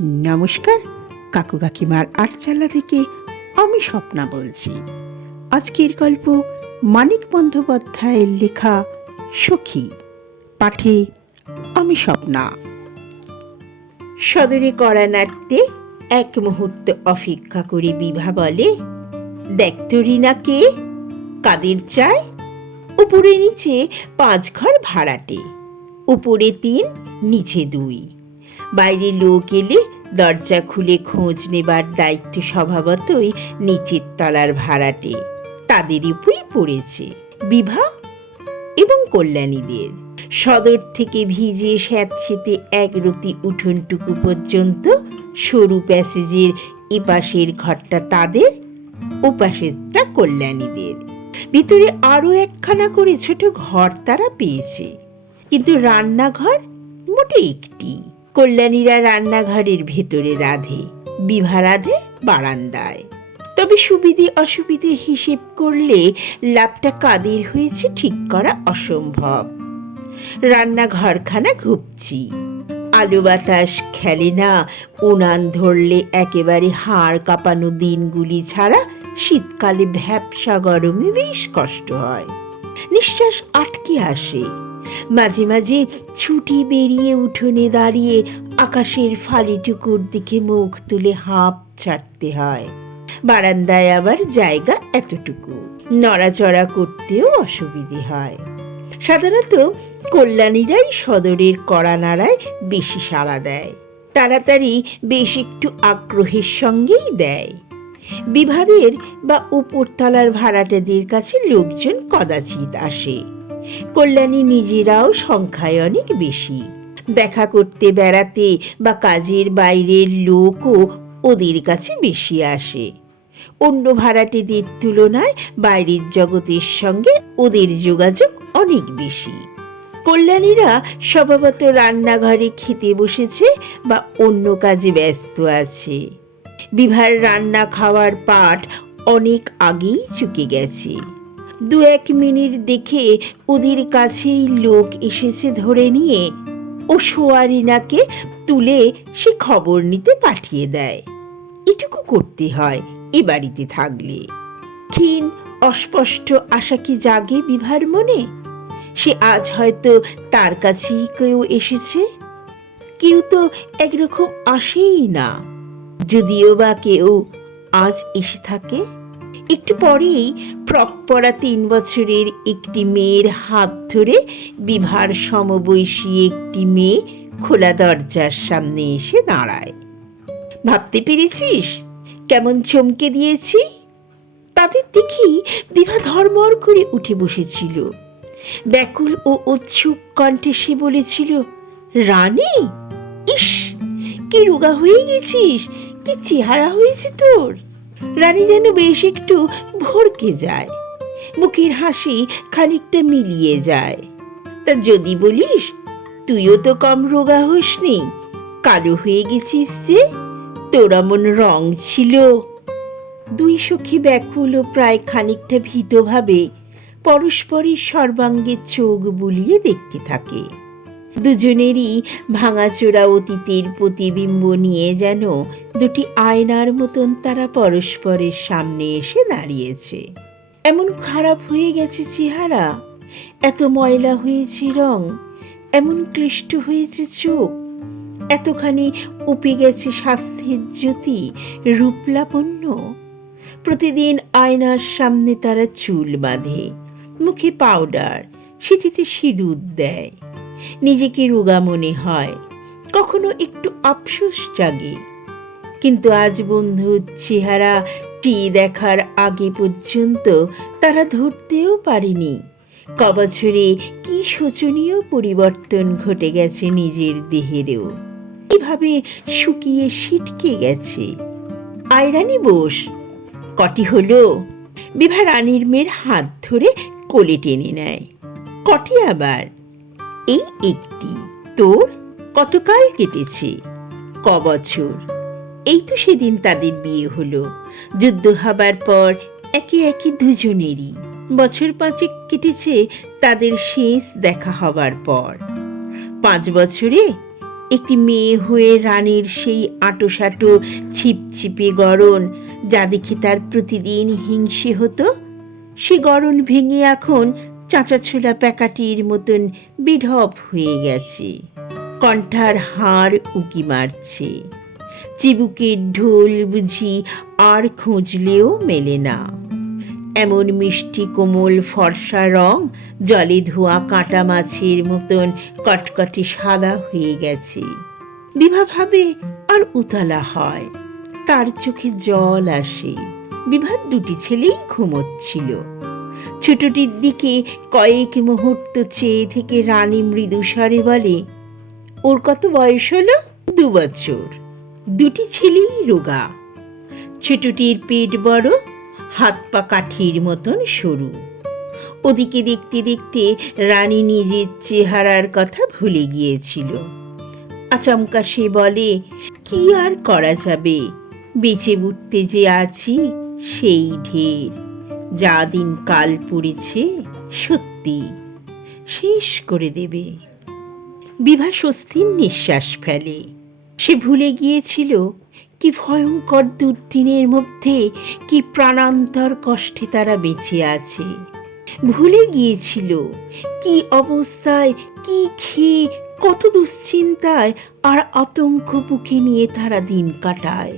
নমস্কার, কাকু কাকিমার আটচালা থেকে আমি স্বপ্না বলছি। আজকের গল্প মানিক বন্দ্যোপাধ্যায়ের লেখা সখী, পাঠে আমি স্বপ্না। সদরে করা নাট্যে এক মুহূর্ত অপেক্ষা করে বিভা বলে, দেখ তো রিনা কে, কাদের চায়? উপরে নিচে পাঁচ ঘর ভাড়াটে, উপরে তিন, নিচে দুই। বাইরে লোক এলে দরজা খুলে খোঁজ নেবার দায়িত্ব স্বভাবতই নিচের তলার ভাড়াটে। তাদের উপরই পড়েছে বিভা এবং কল্যাণীদের। সদর থেকে ভিজে স্যাঁতসেতে এক রতি উঠোনটুকু পর্যন্ত সরু প্যাসেজের এপাশের ঘরটা তাদের, ওপাশেরটা কল্যাণীদের। ভিতরে আরও একখানা করে ছোট ঘর তারা পেয়েছে। কিন্তু রান্নাঘর মোটে একটি। কল্যাণীরা রান্নাঘরের ভেতরে রাধে বিভা রাধে বারান্দায়। তবে সুবিধে অসুবিধে হিসেব করলে লাভটা কাদের হয়েছে ঠিক করা অসম্ভব। রান্নাঘরখানা ঘুপছি আলু বাতাস খেলে না, উনান ধরলে একেবারে হাড় কাঁপানো দিনগুলি ছাড়া শীতকালে ভ্যাপসা গরমে বেশ কষ্ট হয়। নিঃশ্বাস আটকে আসে। মাঝে মাঝে ছুটি বেরিয়ে উঠোনে দাঁড়িয়ে আকাশের ফালিটুকুর দিকে মুখ তুলে হাঁপ ছাড়তে হয়। বারান্দায় আবার জায়গা এতটুকু। নড়াচড়া করতেও অসুবিধে হয়। সাধারণত কল্যাণীরাই সদরের কড়া নাড়ায় বেশি সাড়া দেয়। তাড়াতাড়ি বেশ একটু আগ্রহের সঙ্গেই দেয়। বিভাদের বা উপরতলার ভাড়াটেদের কাছে লোকজন কদাচিৎ আসে। কল্যাণী নিজেরাও সংখ্যায় অনেক বেশি। দেখা করতে বেড়াতে বা কাজের বাইরের লোকও ওদের কাছে বেশি আসে। অন্য ভাড়াটেদের তুলনায় বাইরের জগতের সঙ্গে ওদের যোগাযোগ অনেক বেশি। কল্যাণীরা স্বভাবত রান্নাঘরে খেতে বসেছে বা অন্য কাজে ব্যস্ত আছে। বিভার রান্না খাওয়ার পাঠ অনেক আগেই চুকে গেছে। দু এক মিনিট দেখে ওদের কাছেই লোক এসেছে ধরে নিয়ে ও সোয়ারিনাকে তুলে সে খবর নিতে পাঠিয়ে দেয়। এটুকু করতে হয় এ বাড়িতে থাকলে। ক্ষীণ, অস্পষ্ট আশা কি জাগে বিভার মনে? সে আজ হয়তো তার কাছেই কেউ এসেছে। কেউ তো একরকম আসেই না। যদিও বা কেউ আজ এসে থাকে। একটু পরেই ফ্রক পরা তিন বছরের একটি মেয়ের হাত ধরে বিভার সমবয়সী একটি মেয়ে খোলা দরজার সামনে এসে দাঁড়ায়। ভাবতে পেরেছিস? কেমন চমকে দিয়েছি? তাদের দেখি বিভা ধর্মর করে উঠে বসেছিল। ব্যাকুল ও উৎসুক কণ্ঠে সে বলেছিল, রানী, ইস, কি রোগা হয়ে গেছিস? কি চেহারা হয়েছে তোর? রানী যেন বেশ একটু ভরকে যায়। মুখের হাসি খানিকটা মিলিয়ে যায়। তা যদি বলিস, তুইও তো কম রোগা হোসনি। কালো হয়ে গেছিস যে, তোর এমন রং ছিল। দুই সখী ব্যাকুল ও প্রায় খানিকটা ভীতভাবে পরস্পরের সর্বাঙ্গে চোখ বুলিয়ে দেখতে থাকে। দুজনেরই ভাঙাচোরা অতীতের প্রতিবিম্ব নিয়ে যেন দুটি আয়নার মতন তারা পরস্পরের সামনে এসে দাঁড়িয়েছে। এমন খারাপ হয়ে গেছে চেহারা, এত ময়লা হয়েছে রং, এমন ক্লিষ্ট হয়েছে চোখ, এতখানি উপে গেছে স্বাস্থ্যের জ্যোতি রূপলাপন্ন প্রতিদিন আয়নার সামনে তারা চুল বাঁধে, মুখে পাউডার, সিথিতে সিঁদুর দেয়। নিজেকে রোগা মনে হয়, কখনো একটু আফসোস জাগে। কিন্তু আজ বন্ধুর চেহারা টি দেখার আগে পর্যন্ত তারা ধরতেও পারেনি। কবছরে কি শোচনীয় পরিবর্তন ঘটে গেছে নিজের দেহেরও। কীভাবে শুকিয়ে সিটকে গেছে। আয়রানি বোস, কটি হলো? বিভা রানীর মেয়ের হাত ধরে কোলে টেনে নেয়। কটি আবার? এই একটি। তোর কতকাল কেটেছে? ক বছর? এই তো সেদিন তাদের বিয়ে হলো। যুদ্ধ হবার পর একে একে দুজনেরই বছর পাঁচেক কেটেছে তাদের শেষ দেখা হবার পর। পাঁচ বছরে একটি মেয়ে হয়ে রানীর সেই আঁটোসাঁটো, ছিপছিপে গড়ন যা দেখে তার প্রতিদিন হিংসে হতো, সে গড়ন ভেঙে এখন চাঁচা ছোলা প্যাকাটির মতন বিঢপ হয়ে গেছে। কণ্ঠার হাড় উকি মারছে। চিবুকের ঢোল বুঝি আর খুঁজলেও মেলে না। এমন মিষ্টি কোমল ফর্সা রং জলে ধোয়া কাঁটা মাছের মতন কটকটে সাদা হয়ে গেছে। বিভা ভাবে আর উতলা হয়। তার চোখে জল আসে। বিভার দুটি ছেলেই ঘুমোচ্ছিল। ছোটটির দিকে কয়েক মুহূর্ত চেয়ে থেকে রানী মৃদুস্বরে বলে, ওর কত বয়স হলো? দু বছর। দুটি ছেলেই রোগা। ছোটটির পেট বড়, হাত পা কাঠির মতন সরু। ওদিকে দেখতে দেখতে রানী নিজের চেহারার কথা ভুলে গিয়েছিল। আচমকা সে বলে, কি আর করা যাবে? বেঁচে উঠতে যে আছি, সেই ঢের। যা দিন কাল পড়েছে সত্যি, শেষ করে দেবে। বিভা স্বস্তির নিঃশ্বাস ফেলে। সে ভুলে গিয়েছিল কি ভয়ঙ্কর দুর্দিনের মধ্যে, কি প্রাণান্তর কষ্টে তারা বেঁচে আছে। ভুলে গিয়েছিল কি অবস্থায়, কি খেয়ে, কত দুশ্চিন্তায় আর আতঙ্ক বুকে নিয়ে তারা দিন কাটায়।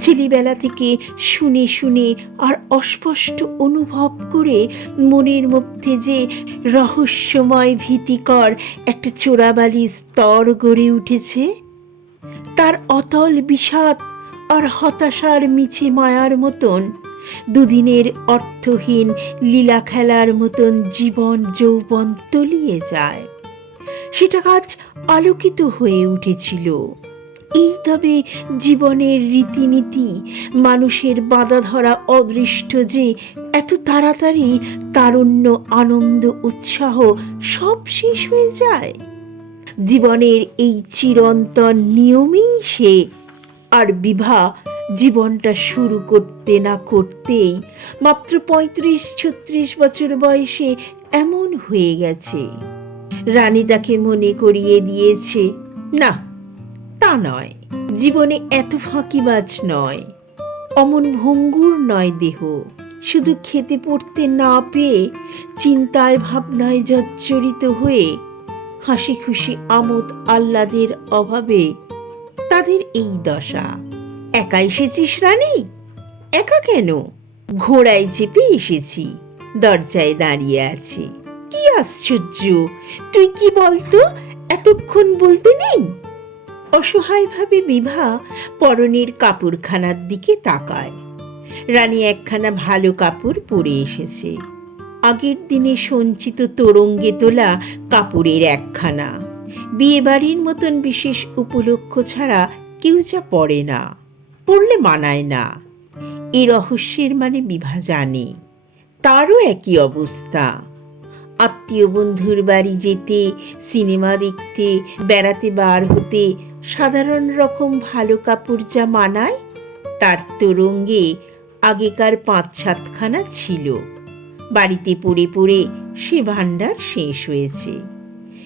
ছেলেবেলা থেকে শুনে শুনে আর অস্পষ্ট অনুভব করে মনের মধ্যে যে রহস্যময় ভীতিকর একটা চোরাবালি স্তর গড়ে উঠেছে, তার অতল বিষাদ আর হতাশার মিছে মায়ার মতন, দুদিনের অর্থহীন লীলা খেলার মতন জীবন যৌবন তলিয়ে যায়। সেটা কাজ আলোকিত হয়ে উঠেছিল। এই তবে জীবনের রীতিনীতি, মানুষের বাধা ধরা অদৃষ্ট যে এত তাড়াতাড়ি তারুণ্য, আনন্দ, উৎসাহ সব শেষ হয়ে যায়। জীবনের এই চিরন্তন নিয়মেই সে আর বিভা জীবনটা শুরু করতে না করতেই মাত্র পঁয়ত্রিশ, ছত্রিশ বছর বয়সে এমন হয়ে গেছে। রানী তাকে মনে করিয়ে দিয়েছে, না তা নয়। জীবনে এত ফাঁকিবাজ নয়। অমন ভঙ্গুর নয় দেহ। শুধু খেতে পড়তে না পেয়ে চিন্তায় ভাবনায় জর্জরিত হয়ে হাসি খুশি আমোদ আহ্লাদের অভাবে তাদের এই দশা। একা এসেছিস রানী? একা কেন? ঘোড়ায় চেপে এসেছি, দরজায় দাঁড়িয়ে আছে। কি আশ্চর্য! তুই কি বলতো? এতক্ষণ বলতে নেই? অসহায়ভাবে বিভা পরনের কাপড়খানার দিকে তাকায়। রানী একখানা ভালো কাপড় পরে এসেছে। আগের দিনে সঞ্চিত তোরঙ্গে তোলা কাপড়ের একখানা। বিয়ে বাড়ির মতন বিশেষ উপলক্ষ ছাড়া কেউ যা পড়ে না পড়লে মানায় না। এ রহস্যের মানে বিভা জানে, তারও একই অবস্থা। আত্মীয় বন্ধুর বাড়ি যেতে, সিনেমা দেখতে, বেড়াতে বার হতে সাধারণ রকম ভালো কাপড় যা মানায়, তার তোরঙ্গে আগেকার পাঁচ সাতখানা ছিল। বাড়িতে পড়ে পড়ে সে ভাণ্ডার শেষ হয়েছে।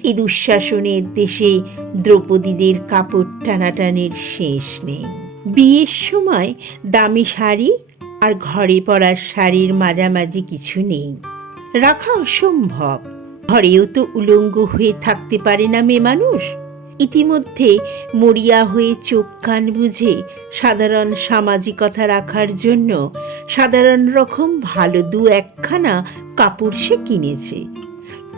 এই দুঃশাসনের দেশে দ্রৌপদীদের কাপড় টানাটানির শেষ নেই। বিয়ের সময় দামি শাড়ি আর ঘরে পরার শাড়ির মাঝামাঝি কিছু নেই। রাখা অসম্ভব। ঘরেও তো উলঙ্গ হয়ে থাকতে পারে না মেয়ে মানুষ। ইতিমধ্যে মরিয়া হয়ে চোখ কান বুঝে সাধারণ সামাজিকতা রাখার জন্য সাধারণ রকম ভালো দু একখানা কাপড় সে কিনেছে।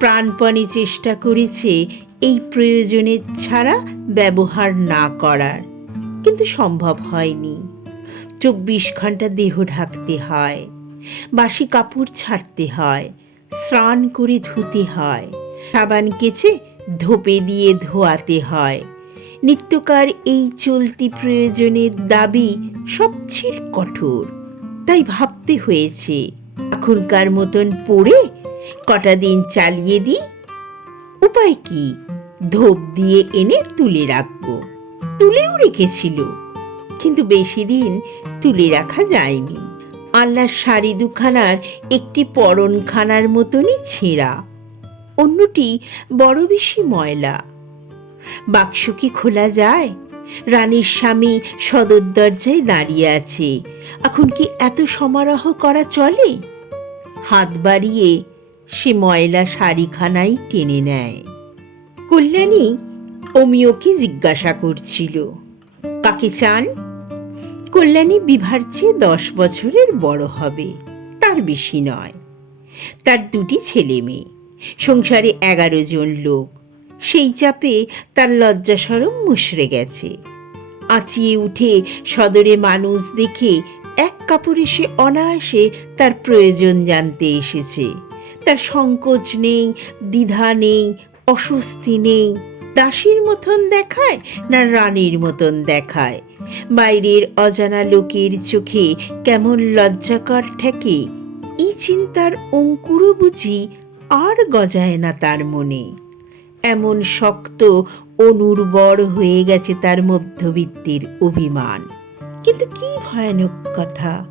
প্রাণপণে চেষ্টা করেছে এই প্রয়োজনের ছাড়া ব্যবহার না করার। কিন্তু সম্ভব হয়নি। চব্বিশ ঘণ্টা দেহ ঢাকতে হয়, বাসি কাপড় ছাড়তে হয়, স্নান করে ধুতে হয়, সাবান কেচে ধোপে দিয়ে ধোয়াতে হয়। নিত্যকার এই চলতি প্রয়োজনের দাবি সবচেয়ে কঠোর। তাই ভাবতে হয়েছে, এখনকার মতন পড়ে কটা দিন চালিয়ে দিই। উপায় কি? ধোপ দিয়ে এনে তুলে রাখব। তুলেও রেখেছিল, কিন্তু বেশি দিন তুলে রাখা যায়নি। আল্লাহর শাড়ি দুখানার একটি পরনখানার মতনই ছেঁড়া। অন্যটি বড় বেশি ময়লা। বাক্স কি খোলা যায়? রানীর স্বামী সদর দরজায় দাঁড়িয়ে আছে। এখন কি এত সমারোহ করা চলে? হাত বাড়িয়ে সে ময়লা শাড়িখানাই টেনে নেয়। কল্যাণী অমিয়কে জিজ্ঞাসা করছিল, কাকে চান? কল্যাণী বিভার চেয়ে দশ বছরের বড় হবে, তার বেশি নয়। তার দুটি ছেলে মেয়ে। সংসারে এগারো জন লোক। সেই চাপে তার লজ্জা সরম মুশড়ে গেছে। আঁচিয়ে উঠে সদরে মানুষ দেখে এক কাপড়ে সে অনায়াসে তার প্রয়োজন জানতে এসেছে। তার সংকোচ নেই, দ্বিধা নেই, অস্বস্তি নেই। দাসীর মতন দেখায় না রানীর মতন দেখায়? বাইরের অজানা লোকের চোখে কেমন লজ্জাকর ঠেকে? এই চিন্তার অঙ্কুরও বুঝি আর গজায় না তার মনে। এমন শক্ত, অনুর্বর হয়ে গেছে তার মধ্যবিত্তের অভিমান। কিন্তু কি ভয়ানক কথা!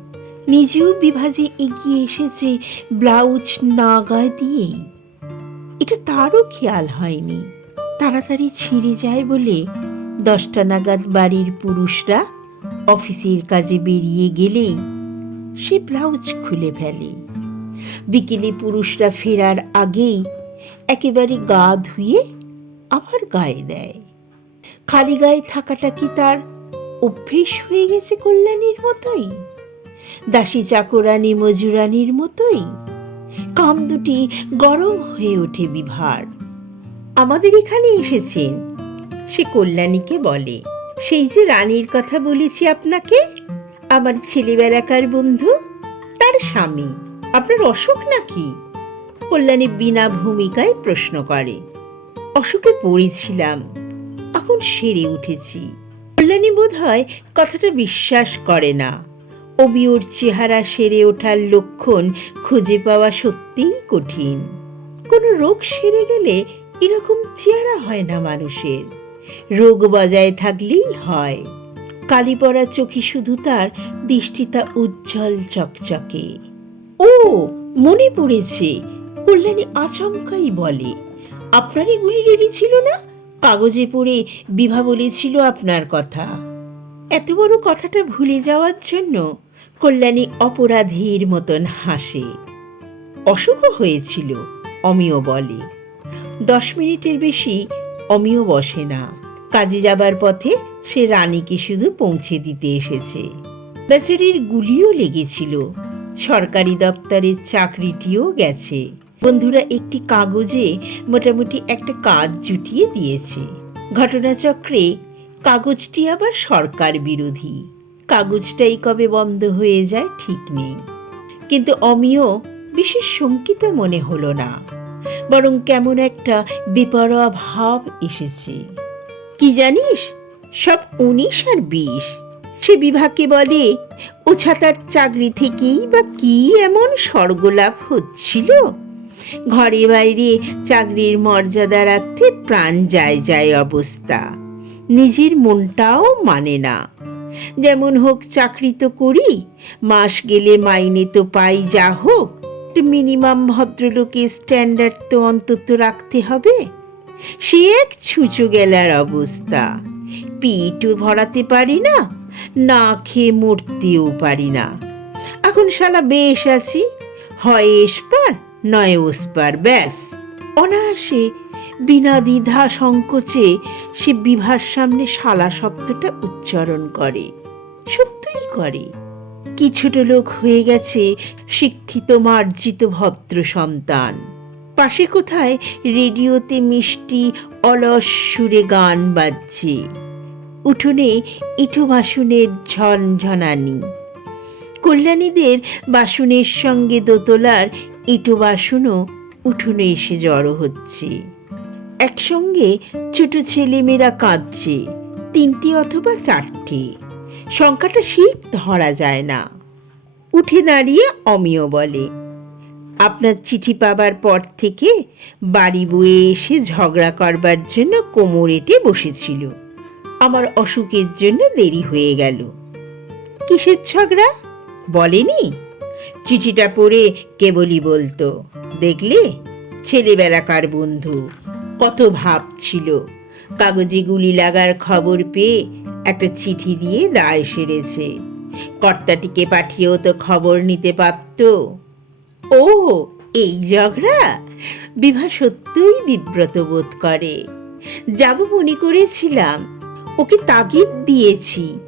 নিজেও বিভাজে এগিয়ে এসেছে ব্লাউজ না গায়ে দিয়েই। এটা তারও খেয়াল হয়নি। তাড়াতাড়ি ছিঁড়ে যায় বলে দশটা নাগাদ বাড়ির পুরুষরা অফিসের কাজে বেরিয়ে গেলেই সে ব্লাউজ খুলে ফেলে। বিকেলে পুরুষরা ফেরার আগেই একেবারে গা ধুয়ে আবার গায়ে দেয়। খালি গায়ে থাকাটা কি তার অভ্যেস হয়ে গেছে কল্যাণীর মতোই? দাসী চাকরানি মজুরানির মতোই? কাম দুটি গরম হয়ে ওঠে বিভার। আমাদের এখানে এসেছেন, সে কল্যাণীকে বলে। সেই যে রানীর কথা বলেছি আপনাকে, আমার ছেলেবেলাকার বন্ধু, তার স্বামী। আপনার অসুখ নাকি? কল্যাণী বিনা ভূমিকায় প্রশ্ন করে। অসুখে পড়েছিলাম এখন সেরে উঠেছি। কল্যাণী বোধ হয় কথাটা বিশ্বাস করে না। অমিয়র চেহারা সেরে ওঠার লক্ষণ খুঁজে পাওয়া সত্যিই কঠিন। কোনো রোগ সেরে গেলে এরকম চেহারা হয় না মানুষের। রোগ বজায় থাকলেই হয়। কালি পড়া চোখে শুধু তার দৃষ্টিটা উজ্জ্বল চকচকে। ও, মনে পড়েছে। কল্যাণী আচমকাই বলে আপনারই গুলি লেগেছিল না? কাগজে পড়ে বিভা বলেছিল আপনার কথা। এত বড় কথাটা ভুলে যাওয়ার জন্য কল্যাণী অপরাধীর মতন হাসে। অসুখও হয়েছিল, অমিয় বলে। দশ মিনিটের বেশি অমিয় বসে না। কাজে যাবার পথে সে রানীকে শুধু পৌঁছে দিতে এসেছে। বেচারির গুলিও লেগেছিল। সরকারি দপ্তরের চাকরিটিও গেছে। বন্ধুরা, একটি কাগজে মোটামুটি একটা কাজ জুটিয়ে দিয়েছে। ঘটনাচক্রে কাগজটি আবার সরকার বিরোধী। কাগজটাই কবে বন্ধ হয়ে যায় ঠিক নেই। কিন্তু অমিয় বিশেষ শঙ্কিত মনে হলো না। বরং কেমন একটা বেপরোয়া ভাব এসেছে। কি জানিস? সব উনিশ আর বিশ। সে বিভাগকে বলে, ও ছাতার চাকরি থেকেই বা কি এমন স্বর্গলাভ হচ্ছিল? ঘরে বাইরে চাকরির মর্যাদা রাখতে প্রাণ যায় যায় অবস্থা। নিজের মনটাও মানে না। যেমন হোক চাকরি তো করি, মাস গেলে মাইনে তো পাই যা হোক মিনিমাম ভদ্রলোকের স্ট্যান্ডার্ড তো অন্তত রাখতে হবে। সে এক ছুঁচো গেলার অবস্থা। পিটও ভরাতে পারি না না খেয়ে মরতেও পারি না। এখন শালা বেশ আছি, হয় এসপার নয় ওসপার ব্যাস। অনায়াসে বিনা দ্বিধা সংকোচে সে বিভার সামনে শালা শব্দটা উচ্চারণ করে। সত্যিই করে। কি ছোট লোক হয়ে গেছে শিক্ষিত মার্জিত ভদ্র সন্তান। পাশে কোথায় রেডিওতে মিষ্টি অলস সুরে গান বাজছে। উঠোনে ইটো বাসনের ঝনঝনানি। কল্যাণীদের বাসনের সঙ্গে দোতলার ইটো বাসনও উঠোনে এসে জড়ো হচ্ছে। একসঙ্গে ছোট ছেলেমেয়েরা কাঁদছে, তিনটি অথবা চারটে। সংখ্যাটা ঠিক ধরা যায় না। উঠে দাঁড়িয়ে অমিয় বলে, আপনার চিঠি পাবার পর থেকে বাড়ি বয়ে এসে ঝগড়া করবার জন্য কোমর এঁটে বসেছিল। আমার অসুখের জন্য দেরি হয়ে গেল। কিসের ঝগড়া? বলেনি? চিঠিটা পড়ে কেবলই বলতো, দেখলে? ছেলেবেলাকার বন্ধু? কত ভাব ছিল। কাগজে গুলি লাগার খবর পেয়ে একটা চিঠি দিয়ে দায় সেরেছে। কর্তাটিকে পাঠিয়েও তো খবর নিতে পারত। ও, এই ঝগড়া? বিভা সত্যই বিব্রত বোধ করে। যাব মনে করেছিলাম ওকে তাগিদ দিয়েছি।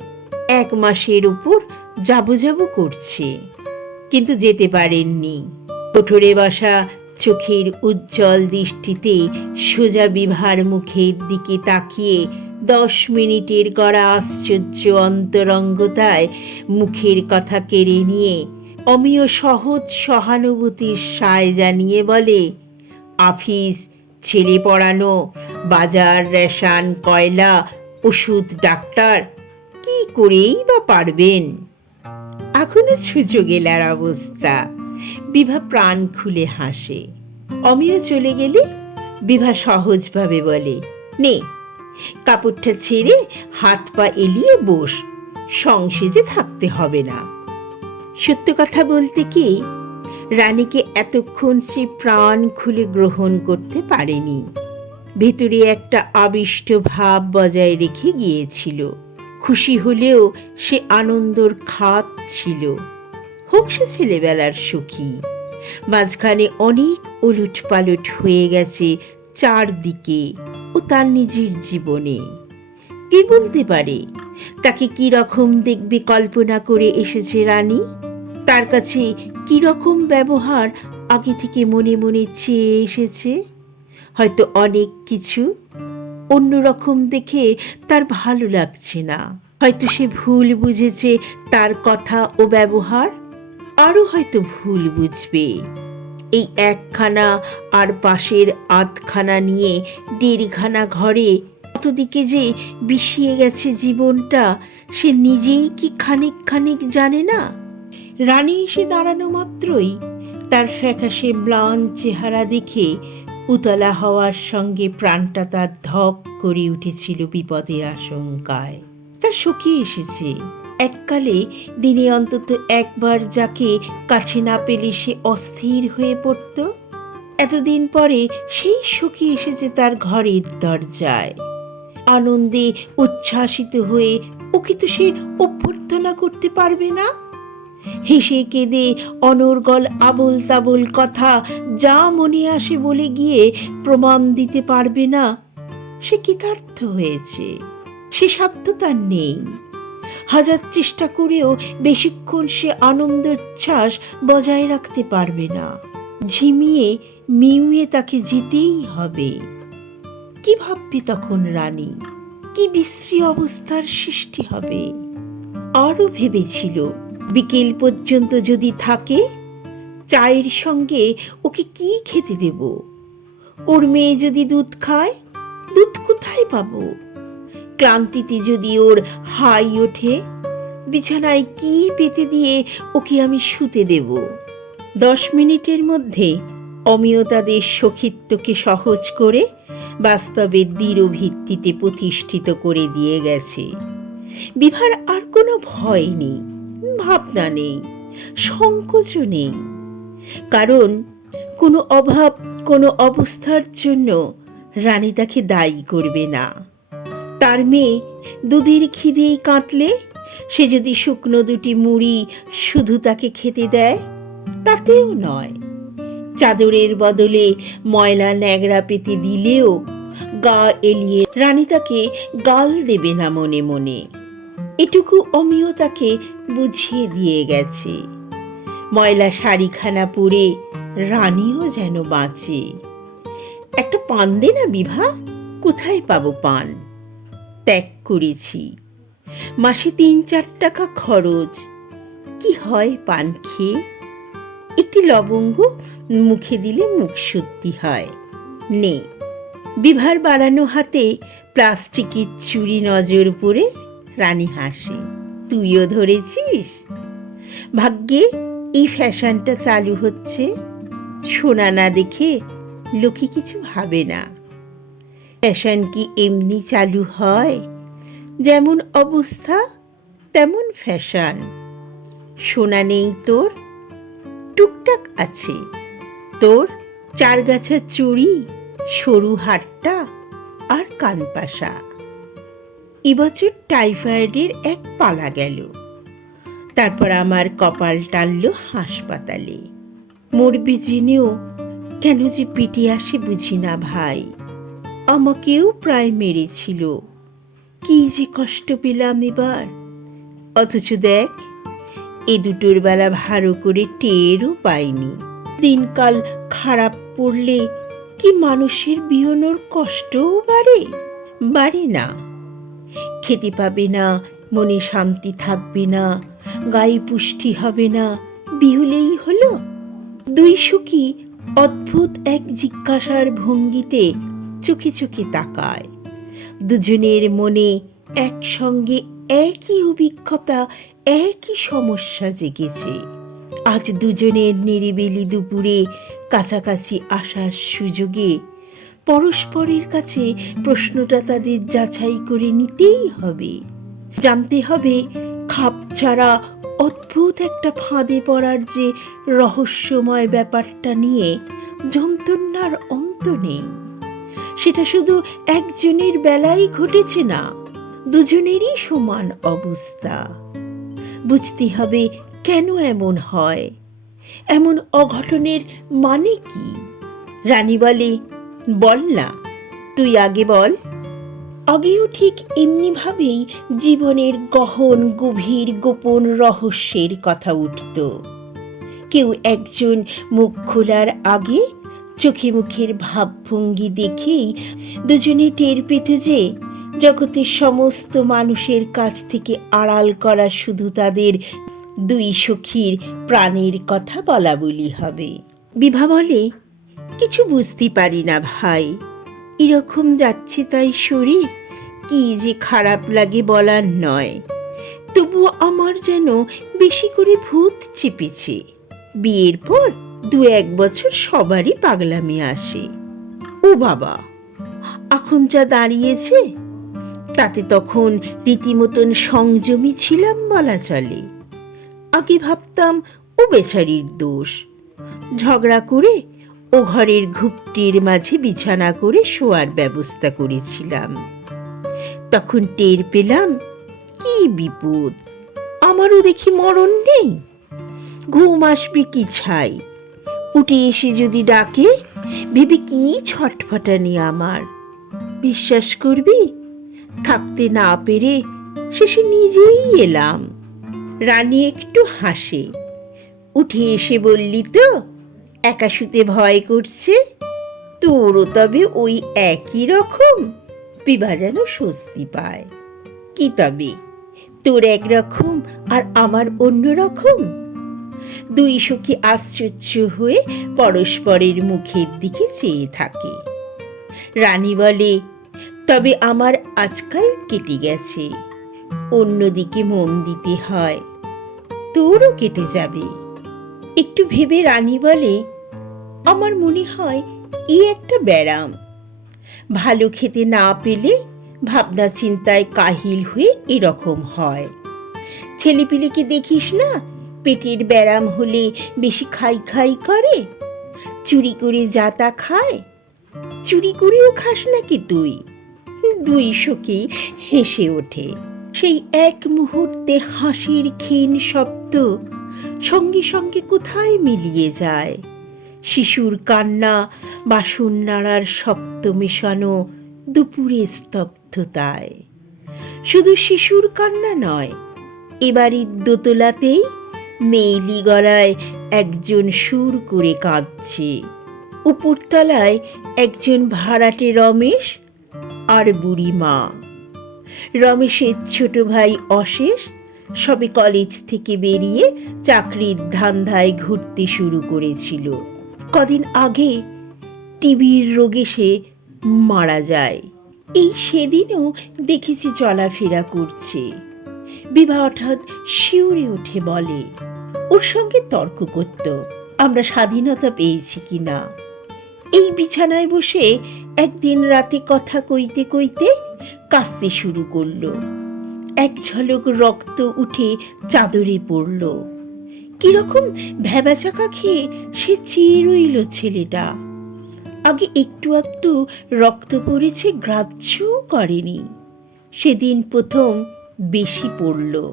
এক মাসের উপর যাব যাব করছে। কিন্তু যেতে পারেননি। কোঠরে বসা চোখের উজ্জ্বল দৃষ্টিতে সোজা বিভার মুখের দিকে তাকিয়ে দশ মিনিটের গড়া আশ্চর্য অন্তরঙ্গতায় মুখের কথা কেড়ে নিয়ে অমীয় সহজ সহানুভূতির সায় জানিয়ে বলে, আফিস, ছেলে পড়ানো, বাজার, রেশান, কয়লা ওষুধ, ডাক্তার, কি করেই বা পারবেন? এখনও ছুঁচো গেলার অবস্থা। বিভা প্রাণ খুলে হাসে। অমিয় চলে গেলে? বিভা সহজভাবে বলে, নে, কাপড়টা ছেড়ে হাত পা এলিয়ে বস, সংসেজে থাকতে হবে না। সত্য কথা বলতে কি, রানীকে এতক্ষণ সে প্রাণ খুলে গ্রহণ করতে পারেনি। ভেতরে একটা আবিষ্ট ভাব বজায় রেখে গিয়েছিল। খুশি হলেও সে আনন্দর খাত ছিল। হোক সে ছেলেবেলার সুখী। মাঝখানে অনেক উলুট পালট হয়ে গেছে চারদিকে ও তার নিজের জীবনে। কে বলতে পারে, তাকে কি রকম দেখবে কল্পনা করে এসেছে রানী? তার কাছে কি রকম ব্যবহার আগে থেকে মনে মনে চেয়ে এসেছে? হয়তো অনেক কিছু অন্যরকম দেখে তার ভালো লাগছে না। হয়তো সে ভুল বুঝেছে তার কথা ও ব্যবহার, আরও হয়তো ভুল বুঝবে। এই একখানা আর পাশের আধখানা নিয়ে দেড়খানা ঘরে কতদিকে যে বিষিয়ে গেছে জীবনটা, সে নিজেই কি খানিক খানিক জানে না? রানী এসে দাঁড়ানো মাত্রই তার ফ্যাকাশে ম্লান চেহারা দেখে উতলা হওয়ার সঙ্গে প্রাণটা তার ধপ করে উঠেছিল বিপদের আশঙ্কায়। তার শুকিয়ে এসেছে। এককালে দিনে অন্তত একবার যাকে কাছে না পেলে সে অস্থির হয়ে পড়ত। এতদিন পরে সেই সখী এসেছে তার ঘরের দরজায়। আনন্দে উচ্ছ্বাসিত হয়ে ওকে তো সে অভ্যর্থনা করতে পারবে না। হেসে কেঁদে অনর্গল আবল তাবল কথা যা মনে আসে বলে গিয়ে প্রমাণ দিতে পারবে না। সে কৃতার্থ হয়েছে। সে সাধ্য তার নেই। হাজার চেষ্টা করেও বেশিক্ষণ সে আনন্দোচ্ছ্বাস বজায় রাখতে পারবে না। ঝিমিয়ে মিউয়ে তাকে যেতেই হবে। কি ভাববে তখন রানী? কি বিশ্রী অবস্থার সৃষ্টি হবে? আরও ভেবেছিল। বিকেল পর্যন্ত যদি থাকে, চায়ের সঙ্গে ওকে কি খেতে দেব? ওর মেয়ে যদি দুধ খায়, দুধ কোথায় পাবো? ক্লান্তিতে যদি ওর হাই ওঠে, বিছানায় কি পেতে দিয়ে ওকে আমি শুতে দেব? দশ মিনিটের মধ্যে অমিয় তাদের সখিত্বকে সহজ করে বাস্তবে দৃঢ় ভিত্তিতে প্রতিষ্ঠিত করে দিয়ে গেছে। বিভার আর কোনো ভয় নেই। ভাবনা নেই, সংকোচও নেই। কারণ কোনো অভাব, কোনো অবস্থার জন্য রানী তাকে দায়ী করবে না। তার মেয়ে দুধের খিদেই কাঁদলে, সে যদি শুকনো দুটি মুড়ি শুধু তাকে খেতে দেয়, তাতেও নয়। চাদরের বদলে ময়লা ন্যাংরা পেতে দিলেও গা এলিয়ে রানী তাকে গাল দেবে না মনে মনে। এটুকু অমিয় তাকে বুঝিয়ে দিয়ে গেছে। ময়লা শাড়িখানা পরে রানীও যেন বাঁচে। একটা পান দে না বিভা, কোথায় পাবো পান? ত্যাগ করেছি। মাসে তিন চার টাকা খরচ। কি হয় পান খেয়ে? একটি লবঙ্গ মুখে দিলে মুখ সত্যি হয়। নে। বিভার বাড়ানো হাতে প্লাস্টিকের চুরি নজর পড়ে রানী হাসে। তুইও ধরেছিস? ভাগ্যে এই ফ্যাশনটা চালু হচ্ছে। শোনা না দেখে লোকে কিছু ভাবে না। ফ্যাশন কি এমনি চালু হয়? যেমন অবস্থা, তেমন ফ্যাশন। শোনা নেই তোর, টুকটাক আছে। তোর চার গাছা চুড়ি, সরু হাটটা আর কানপাশা এবছর টাইফয়েডের এক পালা গেল। তারপর আমার কপাল টানল হাসপাতালে। মরবি জেনেও কেন যে পিটি আসে বুঝি না ভাই। আমাকেও প্রায় মেরেছিল। কি যে কষ্ট পেলাম এবার। অথচ দেখ, এ দুটোর বেলা ভালো করে টেরও পাইনি। দিনকাল খারাপ পড়লে কি মানুষের বিয়নোর কষ্টও বাড়ে? বাড়ে না। খেতে পাবে না, মনে শান্তি থাকবে না, গায়ে পুষ্টি হবে না, বিহুলেই হলো। দুই সুখী অদ্ভুত এক জিজ্ঞাসার ভঙ্গিতে চোখে চোখে তাকায়। দুজনের মনে একসঙ্গে একই অভিজ্ঞতা, একই সমস্যা জেগেছে। আজ দুজনের নিরিবিলি দুপুরে কাছাকাছি আসার সুযোগে পরস্পরের কাছে প্রশ্নটা তাদের যাচাই করে নিতেই হবে। জানতে হবে, খাপ ছাড়া অদ্ভুত একটা ফাঁদে পড়ার যে রহস্যময় ব্যাপারটা নিয়ে যন্ত্রণার অন্ত নেই। সেটা শুধু একজনের বেলায় ঘটেছে না, দুজনেরই সমান অবস্থা। বুঝতে হবে কেন এমন হয়, এমন অঘটনের মানে কি? রানী বলে বল না। তুই আগে বল। আগেও ঠিক এমনিভাবেই জীবনের গহন, গভীর, গোপন রহস্যের কথা উঠত। কেউ একজন মুখ খোলার আগে চোখে মুখের ভাবভঙ্গি দেখেই দুজনে টের পেত যে জগতের সমস্ত মানুষের কাছ থেকে আড়াল করা শুধু তাদের দুই সখীর প্রাণের কথা বলা বলি হবে। বিভা বলে কিছু বুঝতে পারি না ভাই। এরকম যাচ্ছে তাই শরীর, কি যে খারাপ লাগে বলার নয়। তবু আমার যেন বেশি করে ভূত চেপেছে। বিয়ের পর দু এক বছর সবারই পাগলামি আসে। ও বাবা, এখন যা দাঁড়িয়েছে, তাতে তখন রীতিমতন সংযমী ছিলাম বলা চলে। আগে ভাবতাম ও বেচারির দোষ। ঝগড়া করে ও ঘরের ঘুপটির মাঝে বিছানা করে শোয়ার ব্যবস্থা করেছিলাম। তখন টের পেলাম, কি বিপদ, আমারও দেখি মরণ নেই। ঘুম আসবে কি ছাই? উঠে এসে যদি ডাকে, ভেবে কি ছটফটানি আমার? বিশ্বাস করবি, থাকতে না পেরে শেষে নিজেই এলাম। রানী একটু হাসে। উঠে এসে বললি তো একা শুতে ভয় করছে? তোরও তবে ওই একই রকম। বিভা যেন স্বস্তি পায়। কি তবে? তোর একরকম আর আমার অন্য রকম দুই সখী আশ্চর্য হয়ে পরস্পরের মুখের দিকে চেয়ে থাকে। রানী বলে, তবে আমার আজকাল কেটে গেছে। অন্যদিকে মন দিতে হয়। তোরও কেটে যাবে। একটু ভেবে রানী বলে আমার মনে হয় ই একটা ব্যারাম ভালো খেতে না পেলে ভাবনা চিন্তায় কাহিল হয়ে এরকম হয়। ছেলেপিলেকে দেখিস না, পেটের ব্যারাম হলে বেশি খাই খাই করে? চুরি করে যাতা খায়? চুরি করেও খাস নাকি তুই? দুই সখী হেসে ওঠে। সেই এক মুহূর্তে হাসির ক্ষীণ শব্দ সঙ্গে সঙ্গে কোথায় মিলিয়ে যায়? শিশুর কান্না, বাসন নাড়ার শব্দ মেশানো দুপুরে স্তব্ধতায়। শুধু শিশুর কান্না নয়, এবারই দোতলাতেই মেইলি গলায় একজন সুর করে কাঁদছে। উপরতলায় একজন ভাড়াটে রমেশ আর বুড়ি মা। রমেশের ছোট ভাই অশেষ সবে কলেজ থেকে বেরিয়ে চাকরির ধান্ধায় ঘুরতে শুরু করেছিল। কদিন আগে টিবির রোগে সে মারা যায়। এই সেদিনও দেখেছি চলাফেরা করছে। বিভা হঠাৎ শিউরে উঠে বলে, ওর সঙ্গে তর্ক করত, আমরা স্বাধীনতা পেয়েছি কিনা এই বিছানায় বসে একদিন রাতে কথা কইতে কইতে কাঁচতে শুরু করল। এক ঝলক রক্ত উঠে চাদরে পড়ল। কীরকম ভেবাচাকা খেয়ে সে চেয়ে রইল ছেলেটা। আগে একটু একটু রক্ত পড়েছে, গ্রাহ্যও করেনি। সেদিন প্রথম বেশি পড়ল।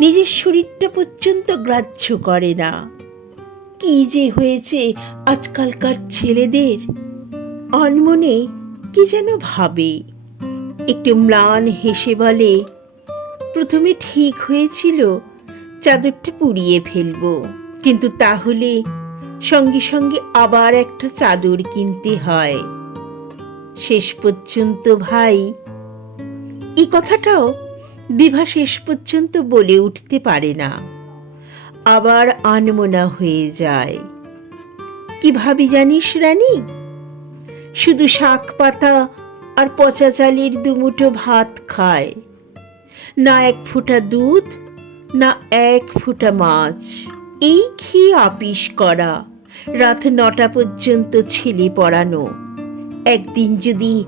নিজের শরীরটা পর্যন্ত গ্রাহ্য করে না। কি যে হয়েছে আজকালকার ছেলেদের, অনমনে কি যেন ভাবে। একটু ম্লান হেসে বলে, প্রথমে ঠিক হয়েছিল চাদরটা পুড়িয়ে ফেলব। কিন্তু তাহলে সঙ্গে সঙ্গে আবার একটা চাদর কিনতে হয়। শেষ পর্যন্ত ভাই, এই কথাটাও বিভা শেষ পর্যন্ত বলে উঠতে পারে না। আবার আনমনা হয়ে যায়। কি ভাবি জানিস রানী? শুধু শাক পাতা আর পচা চালের দুমুঠো ভাত খায়। না এক ফোঁটা দুধ না এক ফোঁটা মাছ। এই খেয়ে আপিস করা? রাত নটা পর্যন্ত ছেলে পড়ানো। একদিন যদি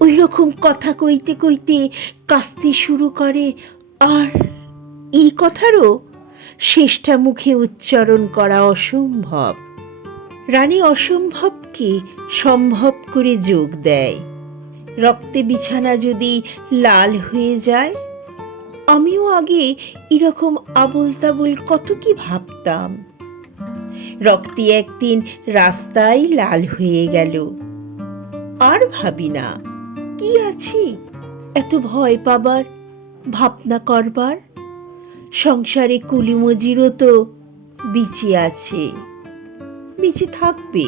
ওই রকম কথা কইতে কইতে কাস্তে শুরু করে, আর এই কথারও শেষটা মুখে উচ্চারণ করা অসম্ভব। রানী অসম্ভবকে সম্ভব করে যোগ দেয়। রক্তে বিছানা যদি লাল হয়ে যায় আমিও আগে এরকম আবল তাবল কত কি ভাবতাম। রক্তি একদিন রাস্তায় লাল হয়ে গেল। আর ভাবি না, কি আছে? এত ভয় পাবার, ভাবনা করবার? সংসারে কুলিমজিরও তো বিচে আছে। বেঁচে থাকবে।